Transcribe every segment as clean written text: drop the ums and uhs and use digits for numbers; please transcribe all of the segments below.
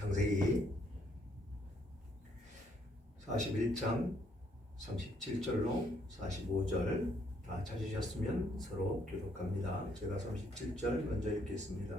창세기 41장 37절로 45절 다 찾으셨으면 서로 교독합니다. 제가 37절 먼저 읽겠습니다.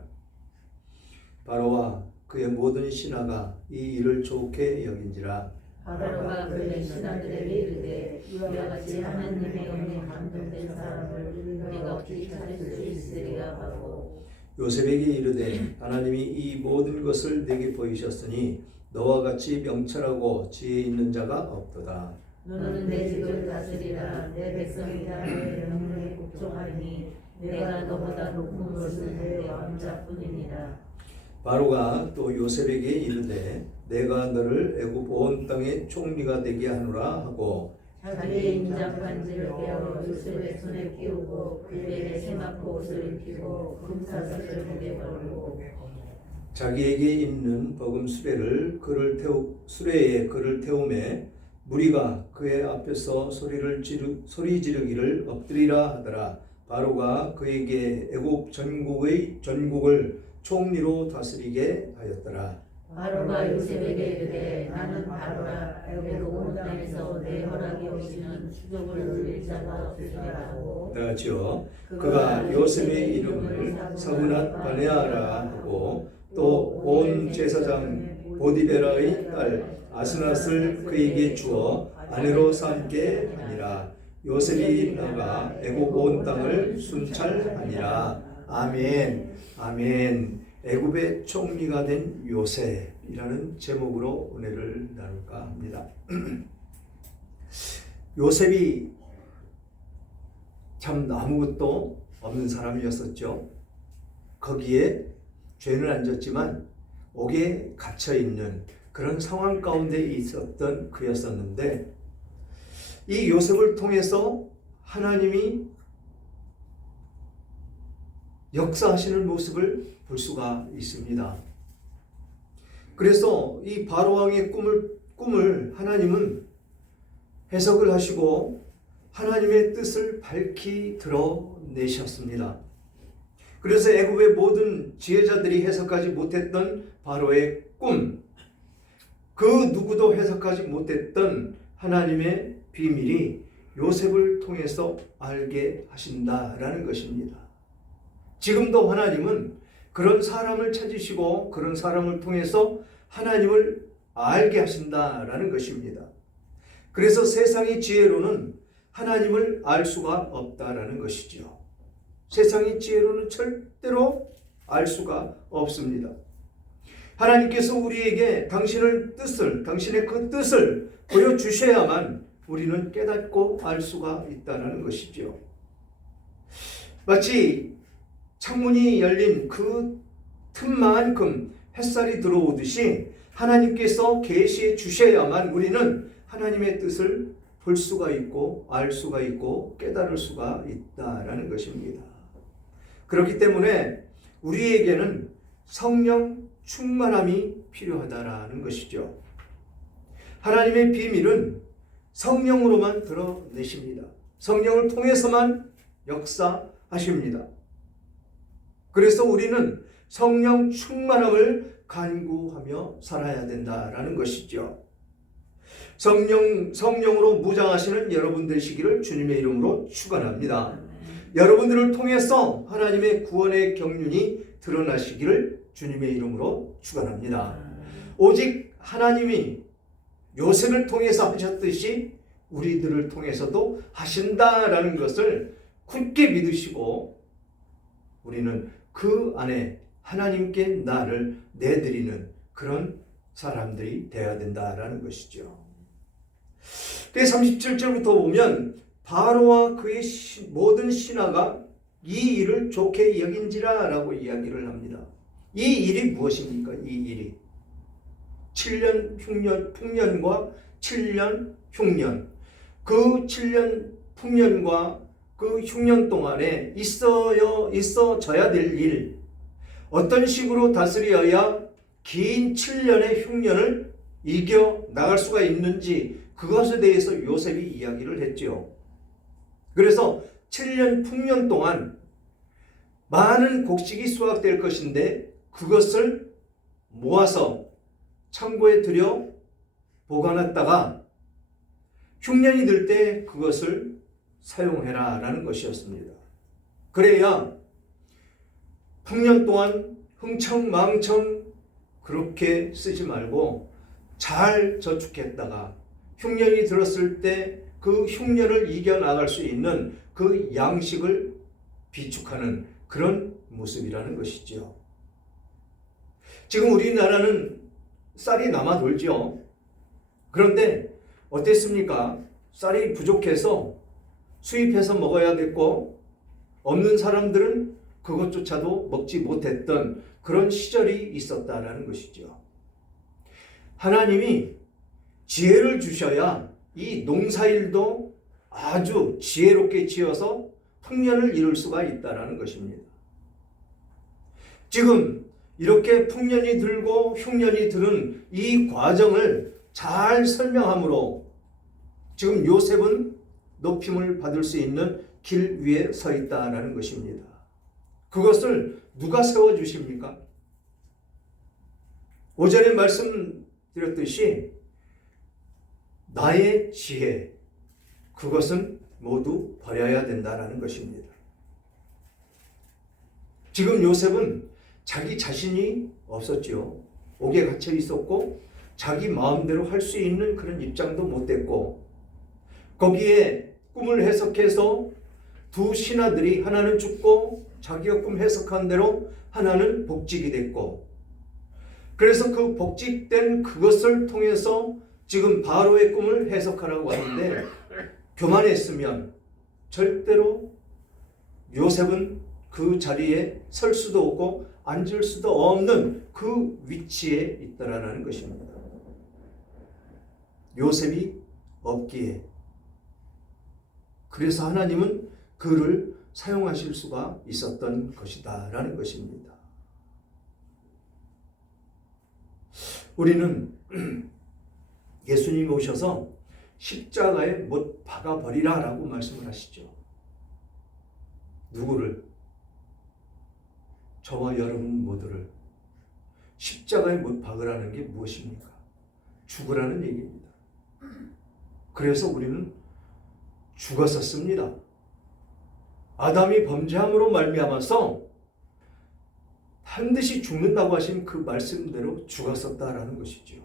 바로와 그의 모든 신하가 이 일을 좋게 여긴지라. 바로가 그의 신하들에게 이르되 이와 같이 하나님의 영에 감동된 사람을 우리가 어찌 찾을 수 있으리라 하고, 요셉에게 이르되 하나님이 이 모든 것을 내게 보이셨으니 너와 같이 명철하고 지혜 있는 자가 없도다. 너는 내 집을 다스리라. 내 백성이 다 내 명령에 복종하니 내가 너보다 높은 것은 내 왕자뿐이니라. 바로가 또 요셉에게 이르되 내가 너를 애굽 온 땅의 총리가 되게 하노라 하고, 자기의 인장 반지를 빼어 요셉의 손에 끼우고 그에게 세마포 옷을 입히고 금사슬을 목에 걸고 자기에게 있는 버금 수레에 그를 태우매 무리가 그의 앞에서 소리 지르기를 엎드리라 하더라. 바로가 그에게 애굽 전국을 총리로 다스리게 하였더라. 바로가 요셉에게 이르되 나는 바로라. 애굽 온 땅에서 내 허락이 없이는 수족을 누릴 자가 없으리라 하고, 나지요. 그가 요셉의 이름을 사브낫 바네아라 하고 또 온 제사장 보디베라의 딸 아스낫을 그에게 주어 아내로 삼게 하니라. 요셉이 나가 애굽 온 땅을 순찰하니라. 아멘. 아멘. 애굽의 총리가 된 요셉이라는 제목으로 은혜를 나눌까 합니다. 요셉이 참 아무것도 없는 사람이었었죠. 거기에 죄는 안 졌지만 옥에 갇혀 있는 그런 상황 가운데 있었던 그였었는데, 이 요셉을 통해서 하나님이 역사하시는 모습을 볼 수가 있습니다. 그래서 이 바로 왕의 꿈을 하나님은 해석을 하시고 하나님의 뜻을 밝히 드러내셨습니다. 그래서 애굽의 모든 지혜자들이 해석하지 못했던 바로의 꿈, 그 누구도 해석하지 못했던 하나님의 비밀이 요셉을 통해서 알게 하신다라는 것입니다. 지금도 하나님은 그런 사람을 찾으시고 그런 사람을 통해서 하나님을 알게 하신다라는 것입니다. 그래서 세상의 지혜로는 하나님을 알 수가 없다라는 것이죠. 세상의 지혜로는 절대로 알 수가 없습니다. 하나님께서 우리에게 당신의 그 뜻을 보여주셔야만 우리는 깨닫고 알 수가 있다는 것이죠. 마치 창문이 열린 그 틈만큼 햇살이 들어오듯이 하나님께서 계시해 주셔야만 우리는 하나님의 뜻을 볼 수가 있고 알 수가 있고 깨달을 수가 있다라는 것입니다. 그렇기 때문에 우리에게는 성령 충만함이 필요하다라는 것이죠. 하나님의 비밀은 성령으로만 드러내십니다. 성령을 통해서만 역사하십니다. 그래서 우리는 성령 충만함을 간구하며 살아야 된다라는 것이죠. 성령으로 무장하시는 여러분 되시기를 주님의 이름으로 축원합니다. 여러분들을 통해서 하나님의 구원의 경륜이 드러나시기를 주님의 이름으로 축원합니다. 오직 하나님이 요셉을 통해서 하셨듯이 우리들을 통해서도 하신다라는 것을 굳게 믿으시고 우리는 그 안에 하나님께 나를 내드리는 그런 사람들이 되어야 된다라는 것이죠. 37절부터 보면 바로와 그의 모든 신하가 이 일을 좋게 여긴지라 라고 이야기를 합니다. 이 일이 무엇입니까? 이 일이 7년 풍년과 7년 흉년, 그 7년 풍년과 그 흉년 동안에 있어져야 될 일, 어떤 식으로 다스려야 긴 7년의 흉년을 이겨 나갈 수가 있는지 그것에 대해서 요셉이 이야기를 했죠. 그래서 7년 풍년 동안 많은 곡식이 수확될 것인데 그것을 모아서 창고에 들여 보관했다가 흉년이 들 때 그것을 사용해라 라는 것이었습니다. 그래야 풍년 동안 흥청망청 그렇게 쓰지 말고 잘 저축했다가 흉년이 들었을 때 그 흉년을 이겨나갈 수 있는 그 양식을 비축하는 그런 모습이라는 것이죠. 지금 우리나라는 쌀이 남아 돌죠. 그런데 어땠습니까? 쌀이 부족해서 수입해서 먹어야겠고 없는 사람들은 그것조차도 먹지 못했던 그런 시절이 있었다라는 것이죠. 하나님이 지혜를 주셔야 이 농사일도 아주 지혜롭게 지어서 풍년을 이룰 수가 있다라는 것입니다. 지금 이렇게 풍년이 들고 흉년이 드는 이 과정을 잘 설명함으로 지금 요셉은 높임을 받을 수 있는 길 위에 서 있다라는 것입니다. 그것을 누가 세워주십니까? 오전에 말씀드렸듯이 나의 지혜, 그것은 모두 버려야 된다라는 것입니다. 지금 요셉은 자기 자신이 없었죠. 옥에 갇혀 있었고 자기 마음대로 할 수 있는 그런 입장도 못 됐고 거기에 꿈을 해석해서 두 신하들이 하나는 죽고 자기가 꿈 해석한 대로 하나는 복직이 됐고 그래서 그 복직된 그것을 통해서 지금 바로의 꿈을 해석하라고 하는데 교만했으면 절대로 요셉은 그 자리에 설 수도 없고 앉을 수도 없는 그 위치에 있다라는 것입니다. 요셉이 없기에 그래서 하나님은 그를 사용하실 수가 있었던 것이다라는 것입니다. 우리는 예수님이 오셔서 십자가에 못 박아버리라 라고 말씀을 하시죠. 누구를? 저와 여러분 모두를 십자가에 못 박으라는 게 무엇입니까? 죽으라는 얘기입니다. 그래서 우리는 죽었었습니다. 아담이 범죄함으로 말미암아서 반드시 죽는다고 하신 그 말씀대로 죽었었다라는 것이죠.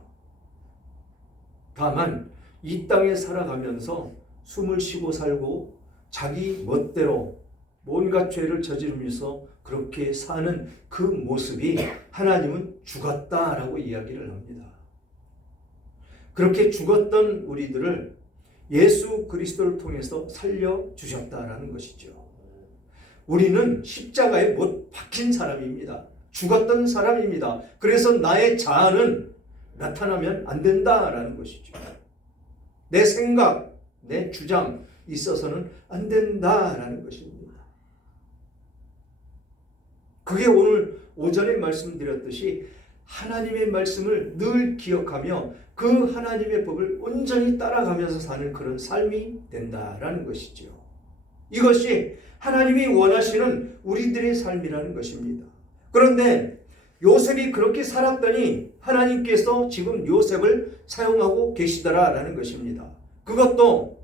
다만 이 땅에 살아가면서 숨을 쉬고 살고 자기 멋대로 온갖 죄를 저지르면서 그렇게 사는 그 모습이 하나님은 죽었다라고 이야기를 합니다. 그렇게 죽었던 우리들을 예수 그리스도를 통해서 살려주셨다라는 것이죠. 우리는 십자가에 못 박힌 사람입니다. 죽었던 사람입니다. 그래서 나의 자아는 나타나면 안 된다라는 것이죠. 내 생각, 내 주장 있어서는 안 된다라는 것입니다. 그게 오늘 오전에 말씀드렸듯이 하나님의 말씀을 늘 기억하며 그 하나님의 법을 온전히 따라가면서 사는 그런 삶이 된다라는 것이죠. 이것이 하나님이 원하시는 우리들의 삶이라는 것입니다. 그런데 요셉이 그렇게 살았더니 하나님께서 지금 요셉을 사용하고 계시더라라는 것입니다. 그것도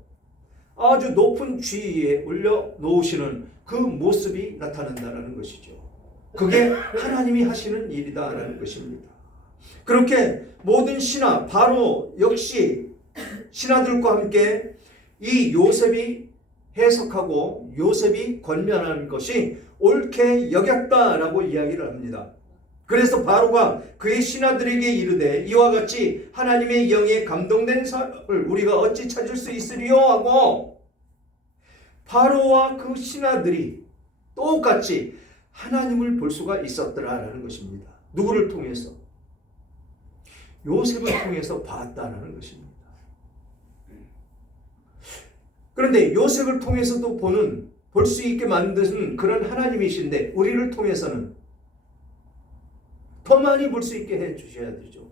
아주 높은 지위에 올려놓으시는 그 모습이 나타난다는 것이죠. 그게 하나님이 하시는 일이다라는 것입니다. 그렇게 모든 신하, 바로 역시 신하들과 함께 이 요셉이 해석하고 요셉이 권면하는 것이 옳게 여겼다라고 이야기를 합니다. 그래서 바로가 그의 신하들에게 이르되 이와 같이 하나님의 영에 감동된 사람을 우리가 어찌 찾을 수 있으리요 하고 바로와 그 신하들이 똑같이 하나님을 볼 수가 있었더라라는 것입니다. 누구를 통해서? 요셉을 통해서 봤다라는 것입니다. 그런데 요셉을 통해서도 볼 수 있게 만드는 그런 하나님이신데 우리를 통해서는 더 많이 볼 수 있게 해주셔야 되죠.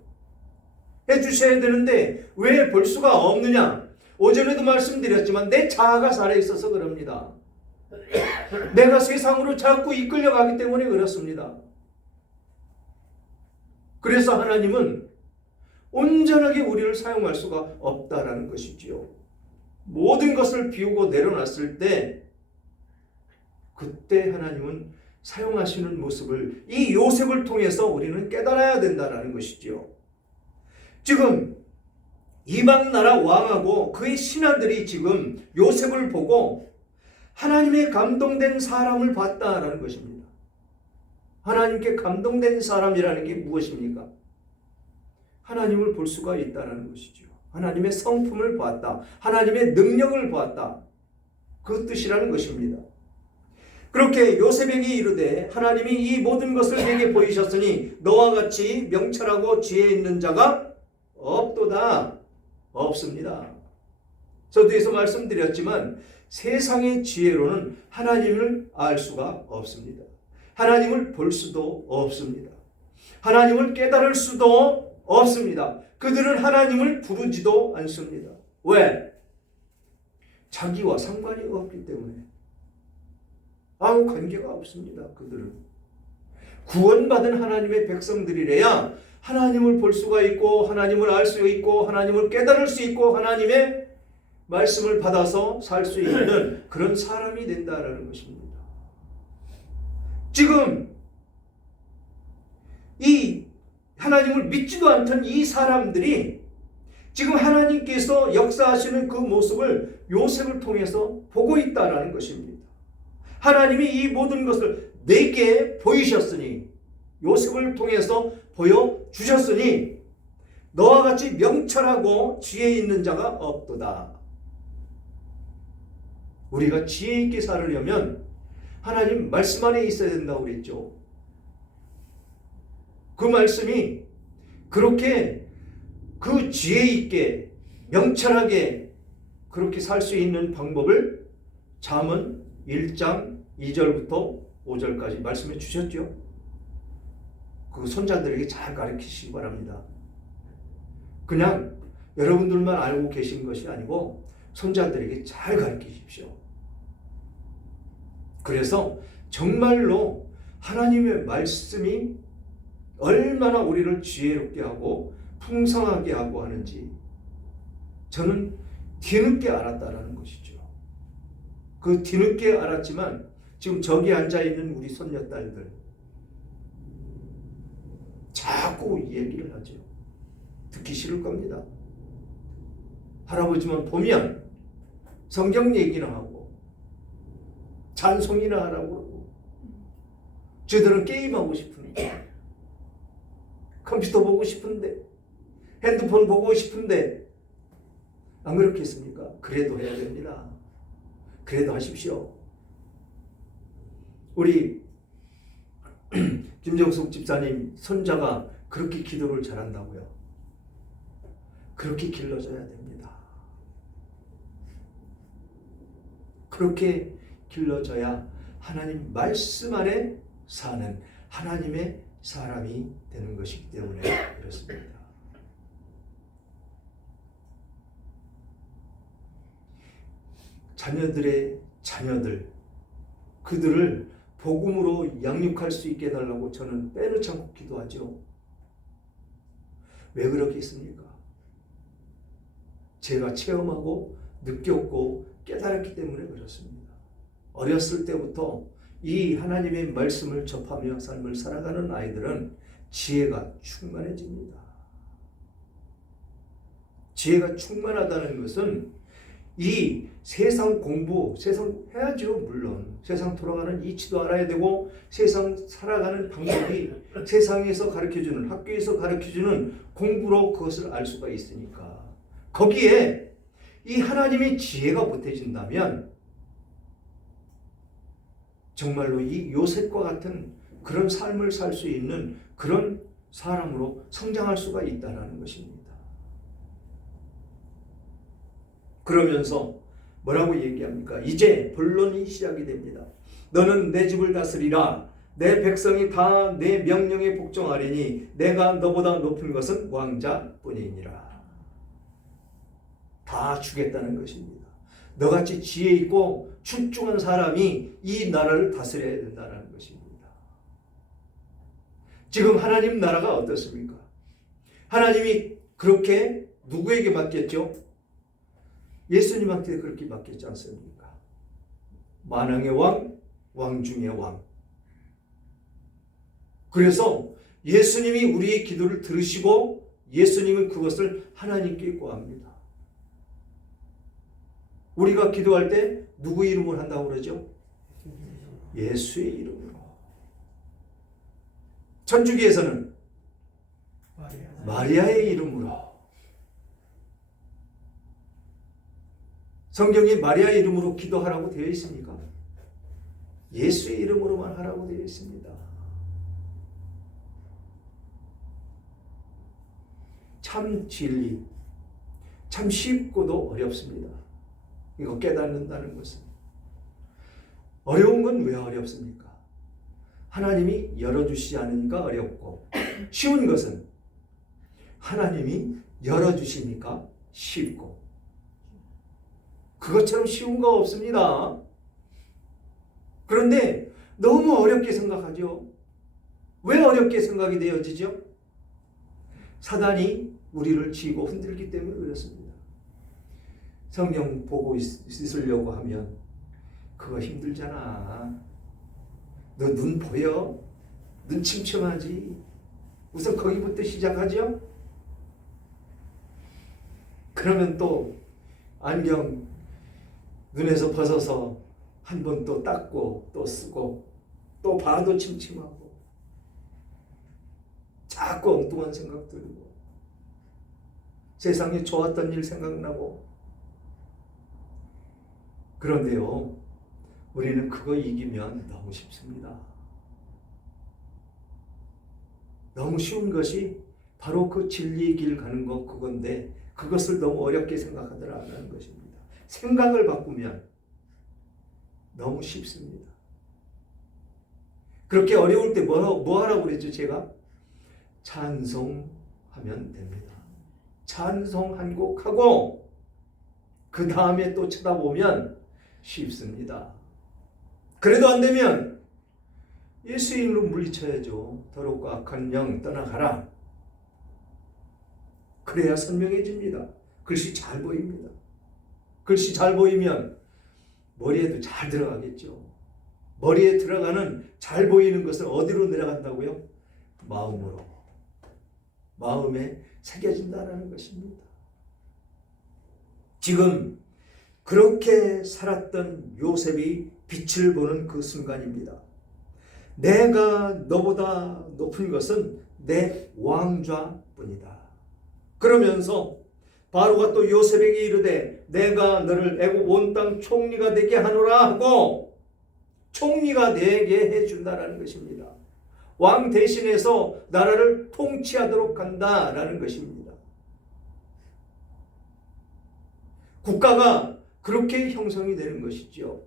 해주셔야 되는데 왜 볼 수가 없느냐? 오전에도 말씀드렸지만 내 자아가 살아있어서 그럽니다. 내가 세상으로 자꾸 이끌려가기 때문에 그렇습니다. 그래서 하나님은 온전하게 우리를 사용할 수가 없다라는 것이지요. 모든 것을 비우고 내려놨을 때 그때 하나님은 사용하시는 모습을 이 요셉을 통해서 우리는 깨달아야 된다라는 것이지요. 지금 이방 나라 왕하고 그의 신하들이 지금 요셉을 보고 하나님의 감동된 사람을 봤다라는 것입니다. 하나님께 감동된 사람이라는 게 무엇입니까? 하나님을 볼 수가 있다는 것이죠. 하나님의 성품을 보았다. 하나님의 능력을 보았다. 그 뜻이라는 것입니다. 그렇게 요셉에게 이르되 하나님이 이 모든 것을 내게 보이셨으니 너와 같이 명철하고 지혜 있는 자가 없도다. 없습니다. 저도에서 말씀드렸지만 세상의 지혜로는 하나님을 알 수가 없습니다. 하나님을 볼 수도 없습니다. 하나님을 깨달을 수도 없습니다. 그들은 하나님을 부르지도 않습니다. 왜? 자기와 상관이 없기 때문에. 아무 관계가 없습니다. 그들은. 구원받은 하나님의 백성들이래야 하나님을 볼 수가 있고 하나님을 알 수 있고 하나님을 깨달을 수 있고 하나님의 말씀을 받아서 살 수 있는 그런 사람이 된다라는 것입니다. 지금 이 하나님을 믿지도 않던 이 사람들이 지금 하나님께서 역사하시는 그 모습을 요셉을 통해서 보고 있다라는 것입니다. 하나님이 이 모든 것을 내게 보이셨으니 요셉을 통해서 보여주셨으니 너와 같이 명철하고 지혜 있는 자가 없도다. 우리가 지혜 있게 살으려면 하나님 말씀 안에 있어야 된다고 그랬죠. 그 말씀이 그렇게 그 지혜 있게 명철하게 그렇게 살 수 있는 방법을 잠언 1장 2절부터 5절까지 말씀해 주셨죠. 그 손자들에게 잘 가르치시기 바랍니다. 그냥 여러분들만 알고 계신 것이 아니고 손자들에게 잘 가르치십시오. 그래서 정말로 하나님의 말씀이 얼마나 우리를 지혜롭게 하고 풍성하게 하고 하는지 저는 뒤늦게 알았다라는 것이죠. 그 뒤늦게 알았지만 지금 저기 앉아있는 우리 손녀딸들 자꾸 얘기를 하죠. 듣기 싫을 겁니다. 할아버지만 보면 성경 얘기나 하고 찬송이나 하라고 그러고 저들은 게임하고 싶은데 컴퓨터 보고 싶은데 핸드폰 보고 싶은데 안 그렇겠습니까? 그래도 해야 됩니다. 그래도 하십시오. 우리 김정숙 집사님 손자가 그렇게 기도를 잘한다고요. 그렇게 길러져야 됩니다. 그렇게 길러져야 하나님 말씀 안에 사는 하나님의 사람이 되는 것이기 때문에 그렇습니다. 자녀들의 자녀들 그들을 복음으로 양육할 수 있게 해달라고 저는 빼놓지 않고 기도하죠. 왜 그렇겠습니까? 제가 체험하고 느꼈고 깨달았기 때문에 그렇습니다. 어렸을 때부터 이 하나님의 말씀을 접하며 삶을 살아가는 아이들은 지혜가 충만해집니다. 지혜가 충만하다는 것은 이 세상 공부, 세상 해야죠. 물론 세상 돌아가는 이치도 알아야 되고 세상 살아가는 방법이 세상에서 가르쳐주는 학교에서 가르쳐주는 공부로 그것을 알 수가 있으니까 거기에 이 하나님의 지혜가 보태진다면 정말로 이 요셉과 같은 그런 삶을 살 수 있는 그런 사람으로 성장할 수가 있다는 것입니다. 그러면서 뭐라고 얘기합니까? 이제 본론이 시작이 됩니다. 너는 내 집을 다스리라. 내 백성이 다 내 명령에 복종하리니 내가 너보다 높은 것은 왕자뿐이니라. 다 주겠다는 것입니다. 너같이 지혜 있고 출중한 사람이 이 나라를 다스려야 된다는 것입니다. 지금 하나님 나라가 어떻습니까? 하나님이 그렇게 누구에게 맡겼죠? 예수님한테 그렇게 맡겼지 않습니까? 만왕의 왕, 왕 중의 왕. 그래서 예수님이 우리의 기도를 들으시고 예수님은 그것을 하나님께 구합니다. 우리가 기도할 때 누구 이름을 한다고 그러죠? 예수의 이름으로. 천주교에서는 마리아의 이름으로. 성경에 마리아의 이름으로 기도하라고 되어 있습니까? 예수의 이름으로만 하라고 되어 있습니다. 참 진리, 참 쉽고도 어렵습니다. 이거 깨닫는다는 것은. 어려운 건 왜 어렵습니까? 하나님이 열어주시지 않으니까 어렵고, 쉬운 것은 하나님이 열어주시니까 쉽고, 그것처럼 쉬운 거 없습니다. 그런데 너무 어렵게 생각하죠. 왜 어렵게 생각이 되어지죠? 사단이 우리를 쥐고 흔들기 때문에 그렇습니다. 성경 보고 있으려고 하면 그거 힘들잖아. 너 눈 보여? 눈 침침하지? 우선 거기부터 시작하죠? 그러면 또 안경 눈에서 벗어서 한 번 또 닦고 또 쓰고 또 봐도 침침하고 자꾸 엉뚱한 생각 들고 세상에 좋았던 일 생각나고. 그런데요, 우리는 그거 이기면 너무 쉽습니다. 너무 쉬운 것이 바로 그 진리의 길 가는 것 그건데 그것을 너무 어렵게 생각하더라는 것입니다. 생각을 바꾸면 너무 쉽습니다. 그렇게 어려울 때 뭐 하라고 그랬죠? 제가 찬송하면 됩니다. 찬송 한 곡 하고 그 다음에 또 쳐다보면 쉽습니다. 그래도 안 되면 예수의 이름으로 물리쳐야죠. 더럽고 악한 영 떠나가라. 그래야 선명해집니다. 글씨 잘 보입니다. 글씨 잘 보이면 머리에도 잘 들어가겠죠. 머리에 들어가는 잘 보이는 것은 어디로 내려간다고요? 마음으로. 마음에 새겨진다는 것입니다. 지금 그렇게 살았던 요셉이 빛을 보는 그 순간입니다. 내가 너보다 높은 것은 내 왕좌뿐이다. 그러면서 바로가 또 요셉에게 이르되 내가 너를 애굽 온 땅 총리가 되게 하노라 하고 총리가 되게 해준다라는 것입니다. 왕 대신해서 나라를 통치하도록 한다라는 것입니다. 국가가 그렇게 형성이 되는 것이죠.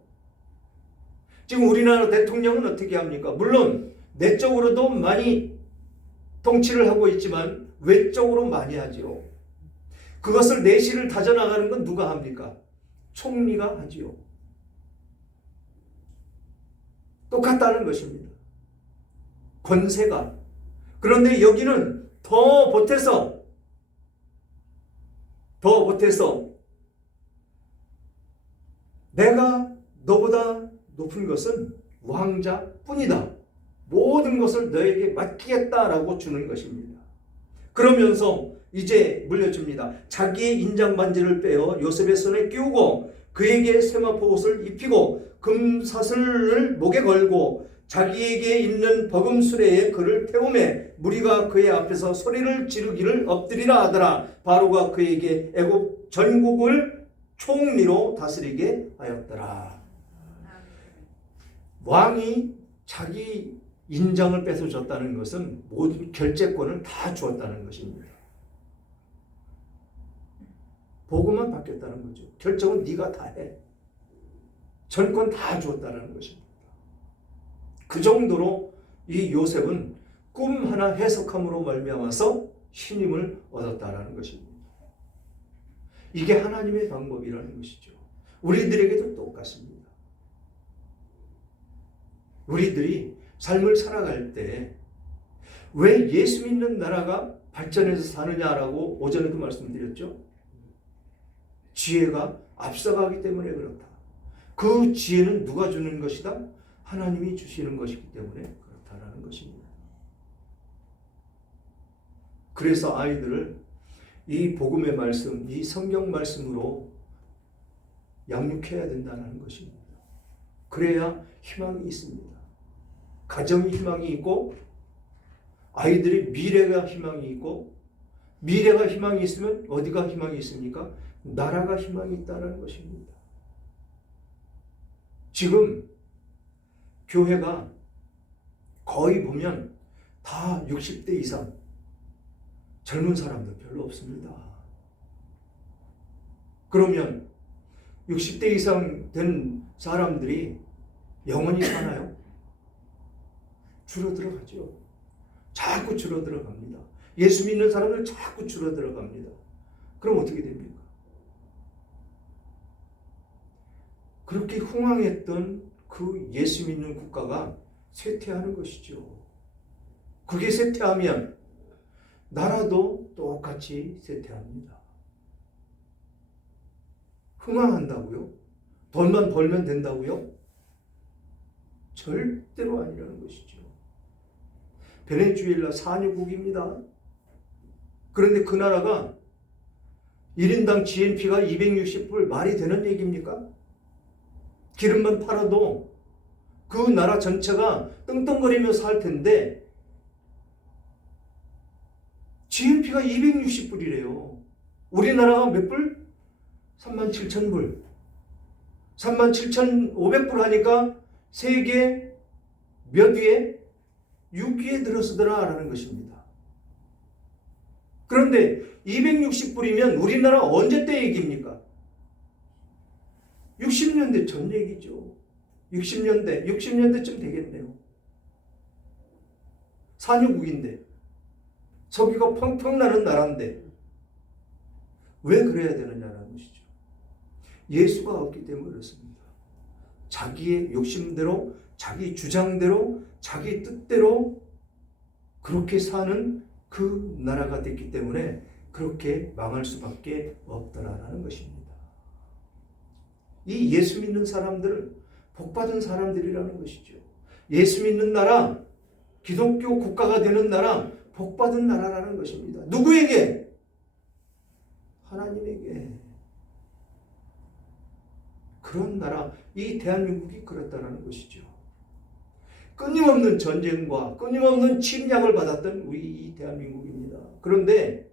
지금 우리나라 대통령은 어떻게 합니까? 물론 내적으로도 많이 통치를 하고 있지만 외적으로 많이 하죠. 그것을 내실을 다져나가는 건 누가 합니까? 총리가 하지요. 똑같다는 것입니다. 권세가. 그런데 여기는 더 보태서 내가 너보다 높은 것은 왕자뿐이다. 모든 것을 너에게 맡기겠다라고 주는 것입니다. 그러면서 이제 물려줍니다. 자기의 인장 반지를 빼어 요셉의 손에 끼우고 그에게 세마포 옷을 입히고 금사슬을 목에 걸고 자기에게 있는 버금 수레에 그를 태우매 무리가 그의 앞에서 소리를 지르기를 엎드리라 하더라. 바로가 그에게 애굽 전국을 총리로 다스리게 하였더라. 왕이 자기 인장을 뺏어줬다는 것은 모든 결재권을 다 주었다는 것입니다. 보고만 받겠다는 거죠. 결정은 네가 다 해. 전권 다 주었다는 것입니다. 그 정도로 이 요셉은 꿈 하나 해석함으로 말미암아서 신임을 얻었다라는 것입니다. 이게 하나님의 방법이라는 것이죠. 우리들에게도 똑같습니다. 우리들이 삶을 살아갈 때 왜 예수 믿는 나라가 발전해서 사느냐라고 오전에도 말씀드렸죠. 지혜가 앞서가기 때문에 그렇다. 그 지혜는 누가 주는 것이다? 하나님이 주시는 것이기 때문에 그렇다라는 것입니다. 그래서 아이들을 이 복음의 말씀, 이 성경 말씀으로 양육해야 된다는 것입니다. 그래야 희망이 있습니다. 가정이 희망이 있고 아이들의 미래가 희망이 있고, 미래가 희망이 있으면 어디가 희망이 있습니까? 나라가 희망이 있다는 것입니다. 지금 교회가 거의 보면 다 60대 이상, 젊은 사람들 별로 없습니다. 그러면 60대 이상 된 사람들이 영원히 사나요? 줄어들어가죠. 자꾸 줄어들어갑니다. 예수 믿는 사람들 자꾸 줄어들어갑니다. 그럼 어떻게 됩니까? 그렇게 흥황했던 그 예수 믿는 국가가 쇠퇴하는 것이죠. 그게 쇠퇴하면 나라도 똑같이 쇠퇴합니다. 흥황한다고요? 돈만 벌면 된다고요? 절대로 아니라는 것이죠. 베네수엘라 산유국입니다. 그런데 그 나라가 1인당 GNP가 260불 말이 되는 얘기입니까? 기름만 팔아도 그 나라 전체가 떵떵거리며 살 텐데 GNP가 260불이래요. 우리나라가 몇 불? 37,000불. 37,500불 하니까 세계 몇 위에? 6위에 들어서더라라는 것입니다. 그런데 260불이면 우리나라 언제 때 얘기입니까? 60년대 전 얘기죠. 60년대쯤 되겠네요. 산유국인데 석유가 펑펑 나는 나라인데 왜 그래야 되느냐는 것이죠. 예수가 없기 때문에 그렇습니다. 자기의 욕심대로, 자기 주장대로, 자기 뜻대로 그렇게 사는 그 나라가 됐기 때문에 그렇게 망할 수밖에 없더라라는 것입니다. 이 예수 믿는 사람들은 복받은 사람들이라는 것이죠. 예수 믿는 나라, 기독교 국가가 되는 나라, 복받은 나라라는 것입니다. 누구에게? 하나님에게. 그런 나라, 이 대한민국이 그렇다는 것이죠. 끊임없는 전쟁과 끊임없는 침략을 받았던 우리 이 대한민국입니다. 그런데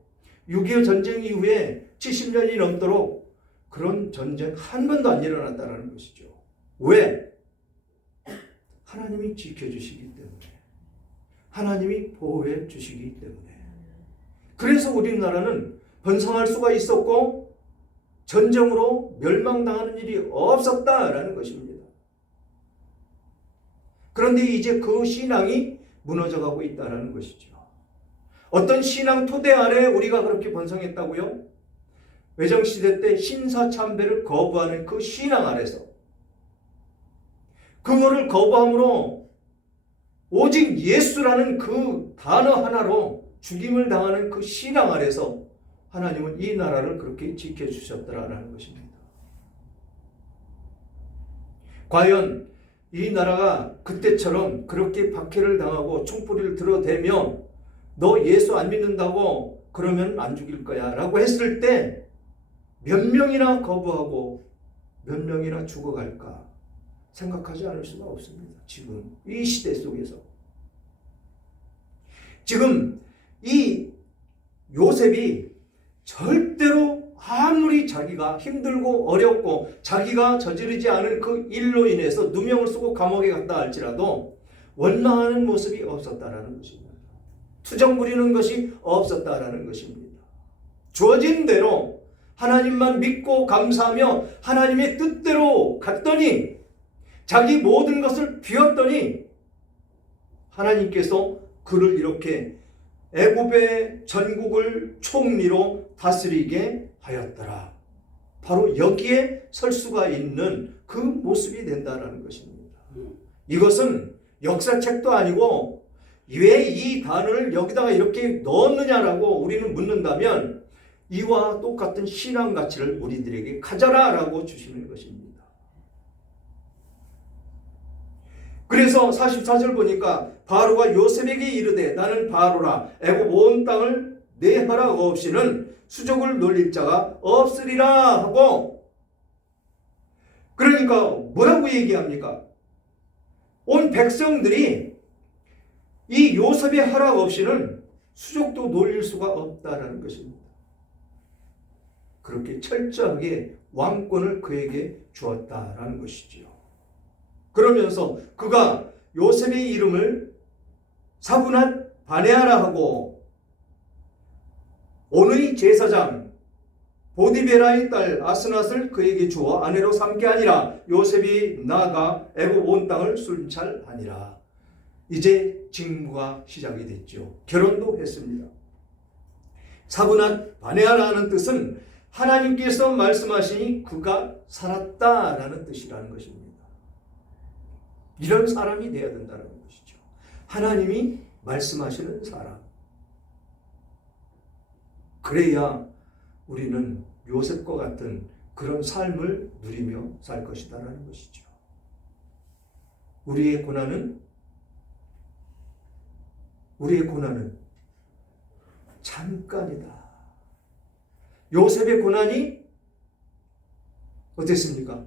6.25 전쟁 이후에 70년이 넘도록 그런 전쟁 한 번도 안 일어났다는 것이죠. 왜? 하나님이 지켜주시기 때문에, 하나님이 보호해 주시기 때문에. 그래서 우리나라는 번성할 수가 있었고 전쟁으로 멸망당하는 일이 없었다라는 것입니다. 그런데 이제 그 신앙이 무너져가고 있다는 것이죠. 어떤 신앙 토대 아래 우리가 그렇게 번성했다고요? 외정시대 때 신사참배를 거부하는 그 신앙 아래서, 그거를 거부함으로 오직 예수라는 그 단어 하나로 죽임을 당하는 그 신앙 아래서 하나님은 이 나라를 그렇게 지켜주셨더라라는 것입니다. 과연 이 나라가 그때처럼 그렇게 박해를 당하고 총뿌리를 들어대며 너 예수 안 믿는다고 그러면 안 죽일 거야 라고 했을 때 몇 명이나 거부하고 몇 명이나 죽어갈까 생각하지 않을 수가 없습니다. 지금 이 시대 속에서. 지금 이 요셉이 절대로 아무리 자기가 힘들고 어렵고 자기가 저지르지 않은 그 일로 인해서 누명을 쓰고 감옥에 갔다 할지라도 원망하는 모습이 없었다라는 것입니다. 투정 부리는 것이 없었다라는 것입니다. 주어진 대로 하나님만 믿고 감사하며 하나님의 뜻대로 갔더니 자기 모든 것을 비웠더니 하나님께서 그를 이렇게 애굽의 전국을 총리로 다스리게 하였더라. 바로 여기에 설 수가 있는 그 모습이 된다라는 것입니다. 이것은 역사책도 아니고 왜 이 단어를 여기다가 이렇게 넣었느냐라고 우리는 묻는다면 이와 똑같은 신앙 가치를 우리들에게 가져라라고 주시는 것입니다. 그래서 44절 보니까 바로가 요셉에게 이르되 나는 바로라 애굽 온 땅을 내 허락 없이는 수족을 놀릴 자가 없으리라 하고, 그러니까 뭐라고 얘기합니까? 온 백성들이 이 요셉의 허락 없이는 수족도 놀릴 수가 없다라는 것입니다. 그렇게 철저하게 왕권을 그에게 주었다라는 것이지요. 그러면서 그가 요셉의 이름을 사분한 바네아라 하고 온의 제사장 보디베라의 딸 아스낫을 그에게 주어 아내로 삼게 하니라. 요셉이 나아가 애굽 온 땅을 순찰하니라. 이제 직무가 시작이 됐죠. 결혼도 했습니다. 사분한 바네아라는 뜻은 하나님께서 말씀하시니 그가 살았다라는 뜻이라는 것입니다. 이런 사람이 되어야 된다는 것이죠. 하나님이 말씀하시는 사람. 그래야 우리는 요셉과 같은 그런 삶을 누리며 살 것이다라는 것이죠. 우리의 고난은 잠깐이다. 요셉의 고난이 어땠습니까?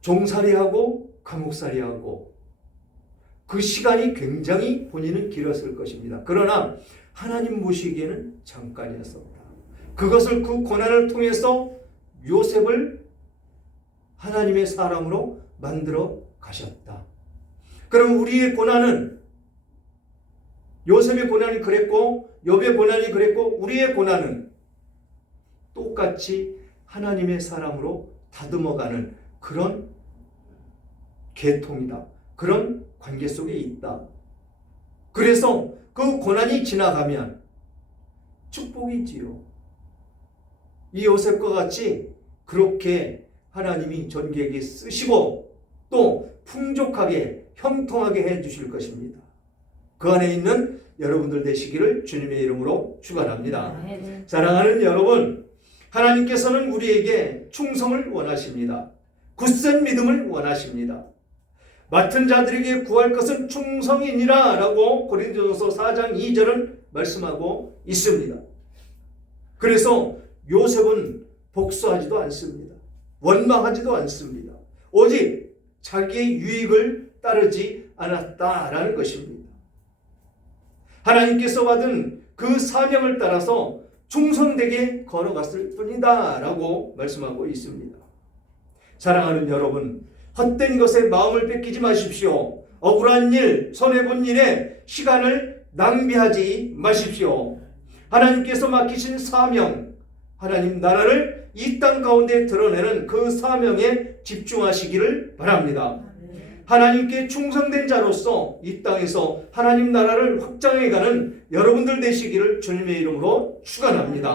종살이하고 감옥살이하고 그 시간이 굉장히 본인은 길었을 것입니다. 그러나 하나님 보시기에는 잠깐이었습니다. 그것을 그 고난을 통해서 요셉을 하나님의 사람으로 만들어 가셨다. 그럼 우리의 고난은 요셉의 고난이 그랬고 욥의 고난이 그랬고 우리의 고난은 똑같이 하나님의 사람으로 다듬어가는 그런 계통이다. 그런 관계 속에 있다. 그래서 그 고난이 지나가면 축복이지요. 이 요셉과 같이 그렇게 하나님이 전개에게 쓰시고 또 풍족하게 형통하게 해 주실 것입니다. 그 안에 있는 여러분들 되시기를 주님의 이름으로 축원합니다. 사랑하는 여러분, 하나님께서는 우리에게 충성을 원하십니다. 굳센 믿음을 원하십니다. 맡은 자들에게 구할 것은 충성이니라 라고 고린도전서 4장 2절은 말씀하고 있습니다. 그래서 요셉은 복수하지도 않습니다. 원망하지도 않습니다. 오직 자기의 유익을 따르지 않았다라는 것입니다. 하나님께서 받은 그 사명을 따라서 충성되게 걸어갔을 뿐이다 라고 말씀하고 있습니다. 사랑하는 여러분, 헛된 것에 마음을 뺏기지 마십시오. 억울한 일, 손해본 일에 시간을 낭비하지 마십시오. 하나님께서 맡기신 사명, 하나님 나라를 이 땅 가운데 드러내는 그 사명에 집중하시기를 바랍니다. 하나님께 충성된 자로서 이 땅에서 하나님 나라를 확장해가는 여러분들 되시기를 주님의 이름으로 축원합니다.